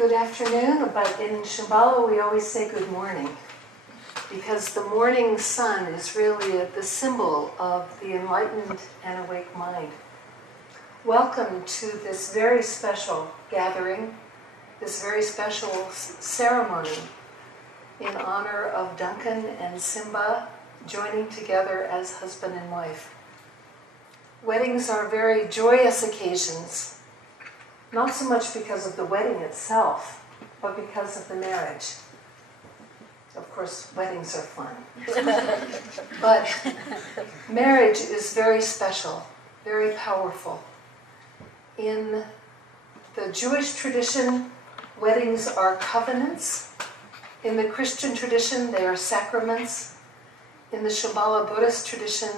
Good afternoon, but in Shambhala we always say good morning, because the morning sun is really the symbol of the enlightened and awake mind. Welcome to this very special gathering, this very special ceremony in honor of Duncan and Simba joining together as husband and wife. Weddings are very joyous occasions, not so much because of the wedding itself, but because of the marriage. Of course, weddings are fun. But marriage is very special, very powerful. In the Jewish tradition, weddings are covenants. In the Christian tradition, they are sacraments. In the Shambhala Buddhist tradition,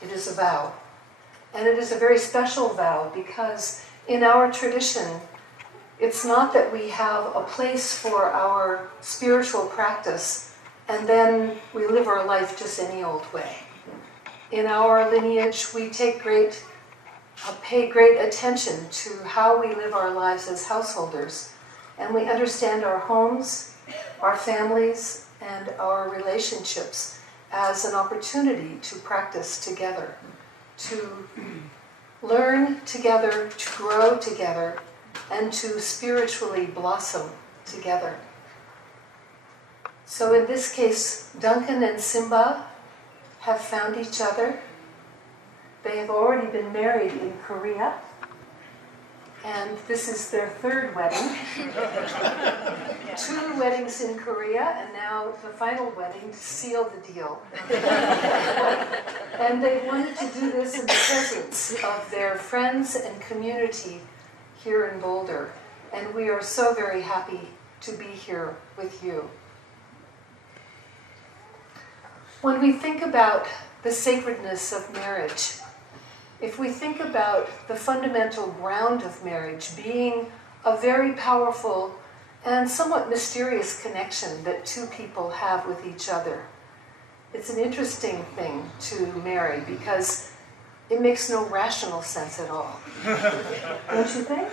it is a vow. And it is a very special vow because in our tradition, it's not that we have a place for our spiritual practice and then we live our life just any old way. In our lineage, we pay great attention to how we live our lives as householders, and we understand our homes, our families, and our relationships as an opportunity to practice together, to learn together, to grow together, and to spiritually blossom together. So in this case, Duncan and Simba have found each other. They have already been married in Korea, and this is their third wedding. 2 weddings in Korea, and now the final wedding to seal the deal. And they wanted to do this in the presence of their friends and community here in Boulder. And we are so very happy to be here with you. When we think about the sacredness of marriage, if we think about the fundamental ground of marriage being a very powerful and somewhat mysterious connection that 2 people have with each other, it's an interesting thing to marry because it makes no rational sense at all. Don't you think?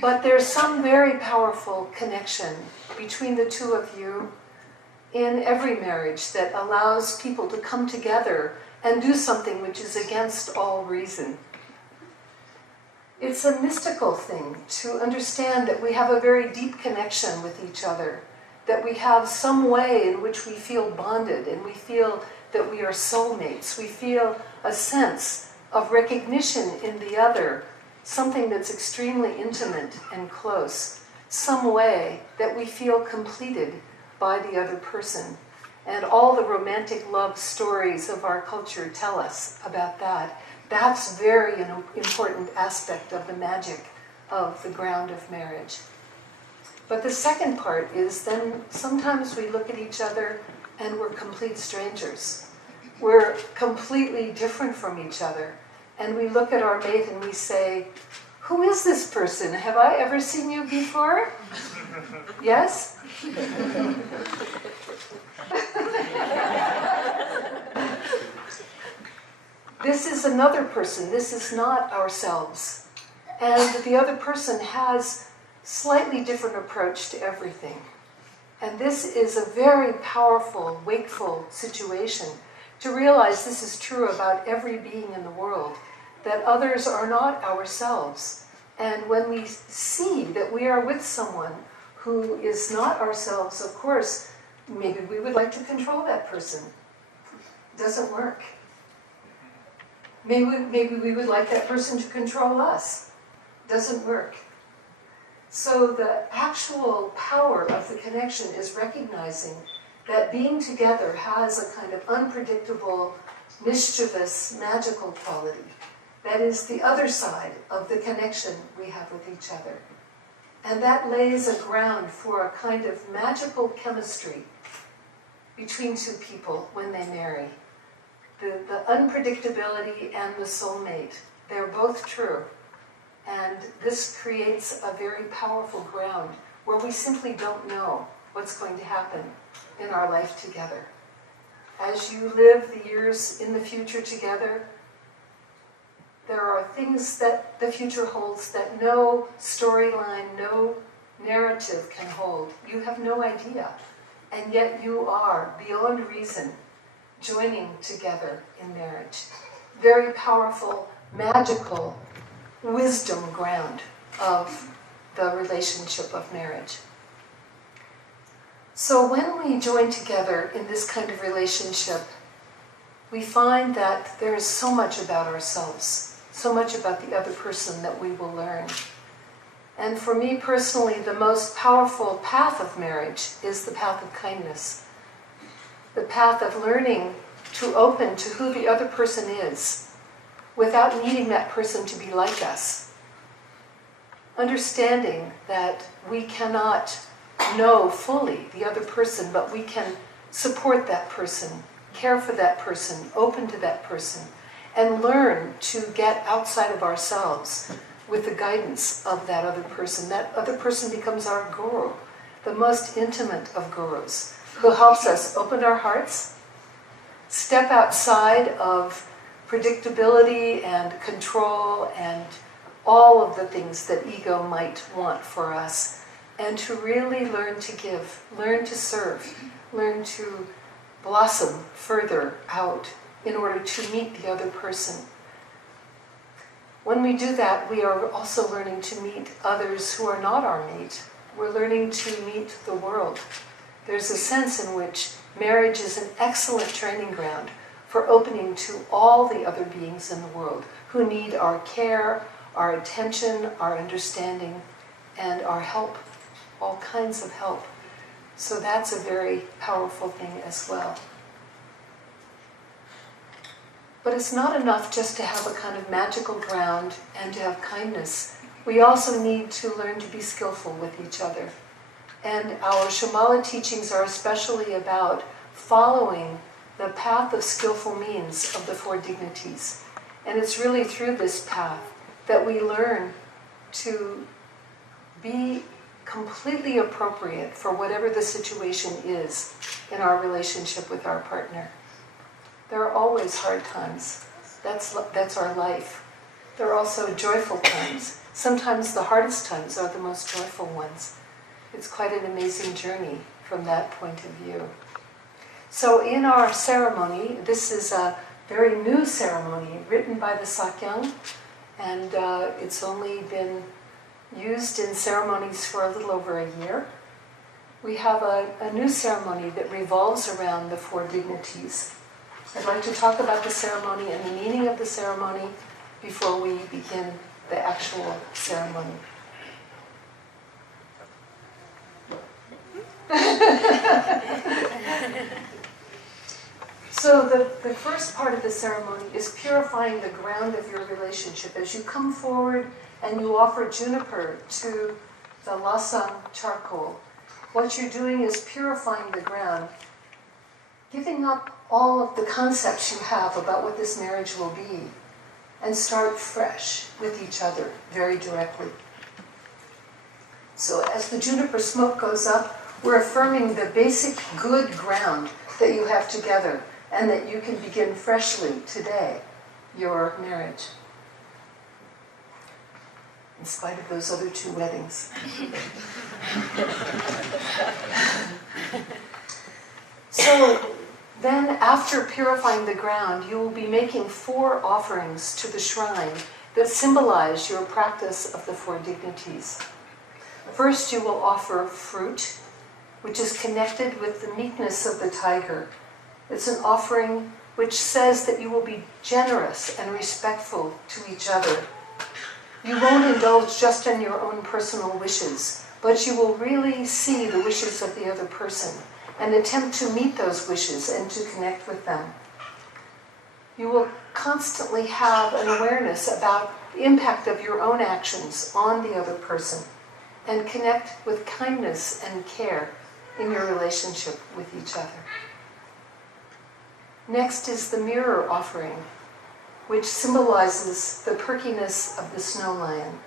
But there's some very powerful connection between the 2 of you in every marriage that allows people to come together and do something which is against all reason. It's a mystical thing to understand that we have a very deep connection with each other, that we have some way in which we feel bonded and we feel that we are soulmates. We feel a sense of recognition in the other, something that's extremely intimate and close, some way that we feel completed by the other person. And all the romantic love stories of our culture tell us about that. That's very an important aspect of the magic of the ground of marriage. But the second part is then sometimes we look at each other and we're complete strangers. We're completely different from each other. And we look at our mate and we say, "Who is this person? Have I ever seen you before?" Yes? This is another person. This is not ourselves. And the other person has slightly different approach to everything. And this is a very powerful, wakeful situation to realize this is true about every being in the world, that others are not ourselves. And when we see that we are with someone who is not ourselves, of course, maybe we would like to control that person. Doesn't work. Maybe we would like that person to control us. Doesn't work. So the actual power of the connection is recognizing that being together has a kind of unpredictable, mischievous, magical quality. That is the other side of the connection we have with each other. And that lays a ground for a kind of magical chemistry between 2 people when they marry. The unpredictability and the soulmate, they're both true. And this creates a very powerful ground where we simply don't know what's going to happen in our life together. As you live the years in the future together, There are things that the future holds that no storyline, no narrative can hold. You have no idea. And yet you are, beyond reason, joining together in marriage. Very powerful, magical wisdom ground of the relationship of marriage. So when we join together in this kind of relationship, we find that there is so much about ourselves, so much about the other person that we will learn. And for me personally, the most powerful path of marriage is the path of kindness. The path of learning to open to who the other person is without needing that person to be like us. Understanding that we cannot know fully the other person, but we can support that person, care for that person, open to that person, and learn to get outside of ourselves with the guidance of that other person. That other person becomes our guru, the most intimate of gurus, who helps us open our hearts, step outside of predictability and control and all of the things that ego might want for us, and to really learn to give, learn to serve, learn to blossom further out in order to meet the other person. When we do that, we are also learning to meet others who are not our mate. We're learning to meet the world. There's a sense in which marriage is an excellent training ground for opening to all the other beings in the world who need our care, our attention, our understanding, and our help, all kinds of help. So that's a very powerful thing as well. But it's not enough just to have a kind of magical ground and to have kindness. We also need to learn to be skillful with each other. And our Shambhala teachings are especially about following the path of skillful means of the four dignities. And it's really through this path that we learn to be completely appropriate for whatever the situation is in our relationship with our partner. There are always hard times. That's our life. There are also joyful times. Sometimes the hardest times are the most joyful ones. It's quite an amazing journey from that point of view. So in our ceremony, this is a very new ceremony written by the Sakyang, and it's only been used in ceremonies for a little over a year. We have a new ceremony that revolves around the four dignities. I'd like to talk about the ceremony and the meaning of the ceremony before we begin the actual ceremony. So the first part of the ceremony is purifying the ground of your relationship. As you come forward and you offer juniper to the lasang charcoal, what you're doing is purifying the ground, giving up all of the concepts you have about what this marriage will be, and start fresh with each other very directly. So as the juniper smoke goes up, we're affirming the basic good ground that you have together, and that you can begin freshly today your marriage, in spite of those other two weddings. So then, after purifying the ground, you will be making 4 offerings to the shrine that symbolize your practice of the 4 dignities. First, you will offer fruit, which is connected with the meekness of the tiger. It's an offering which says that you will be generous and respectful to each other. You won't indulge just in your own personal wishes, but you will really see the wishes of the other person and attempt to meet those wishes and to connect with them. You will constantly have an awareness about the impact of your own actions on the other person and connect with kindness and care in your relationship with each other. Next is the mirror offering, which symbolizes the perkiness of the snow lion.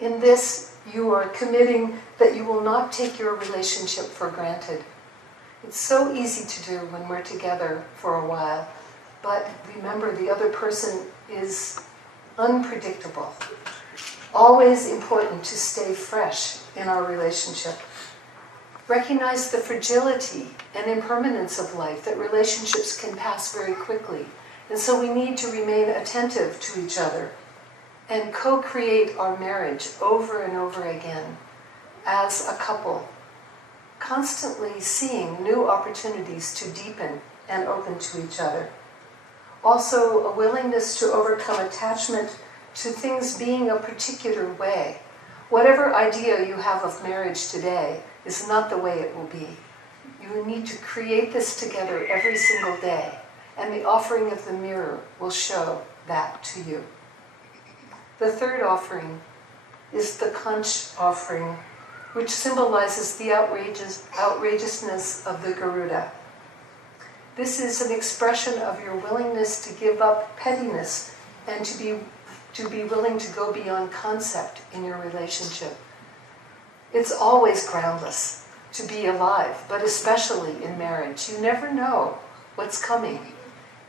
In this, you are committing that you will not take your relationship for granted. It's so easy to do when we're together for a while. but remember the other person is unpredictable. Always important to stay fresh in our relationship. Recognize the fragility and impermanence of life, that relationships can pass very quickly. And so we need to remain attentive to each other and co-create our marriage over and over again as a couple, constantly seeing new opportunities to deepen and open to each other. Also, a willingness to overcome attachment to things being a particular way. Whatever idea you have of marriage today is not the way it will be. You need to create this together every single day, and the offering of the mirror will show that to you. The third offering is the conch offering, which symbolizes the outrageousness of the Garuda. This is an expression of your willingness to give up pettiness and to be willing to go beyond concept in your relationship. It's always groundless to be alive, but especially in marriage. You never know what's coming.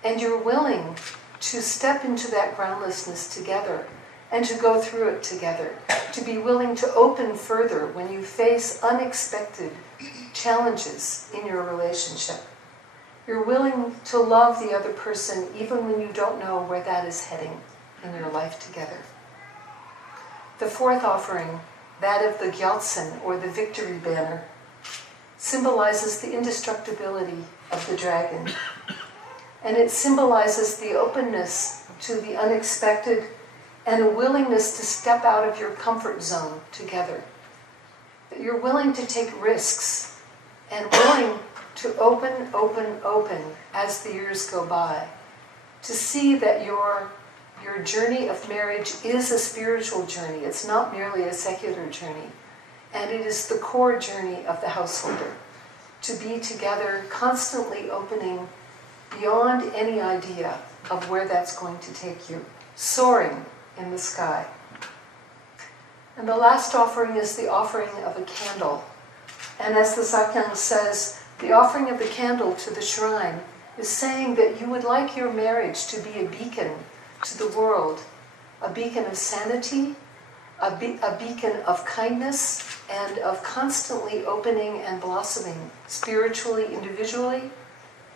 And you're willing to step into that groundlessness together and to go through it together, to be willing to open further when you face unexpected challenges in your relationship. You're willing to love the other person even when you don't know where that is heading in your life together. The fourth offering, that of the Gyaltsen, or the victory banner, symbolizes the indestructibility of the dragon. And it symbolizes the openness to the unexpected and a willingness to step out of your comfort zone together. That you're willing to take risks and willing to open as the years go by. To see that your journey of marriage is a spiritual journey. It's not merely a secular journey. And it is the core journey of the householder. To be together, constantly opening beyond any idea of where that's going to take you. Soaring in the sky. And the last offering is the offering of a candle. And as the Sakyong says, the offering of the candle to the shrine is saying that you would like your marriage to be a beacon to the world, a beacon of sanity, a beacon of kindness, and of constantly opening and blossoming spiritually, individually,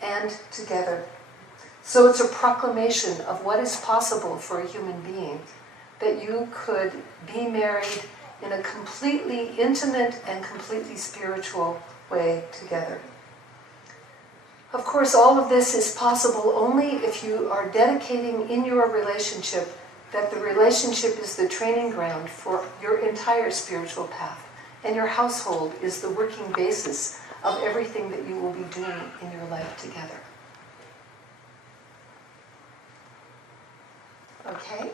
and together. So it's a proclamation of what is possible for a human being, that you could be married in a completely intimate and completely spiritual way together. Of course, all of this is possible only if you are dedicating in your relationship that the relationship is the training ground for your entire spiritual path, and your household is the working basis of everything that you will be doing in your life together. Okay?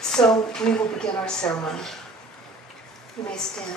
So we will begin our ceremony. You may stand.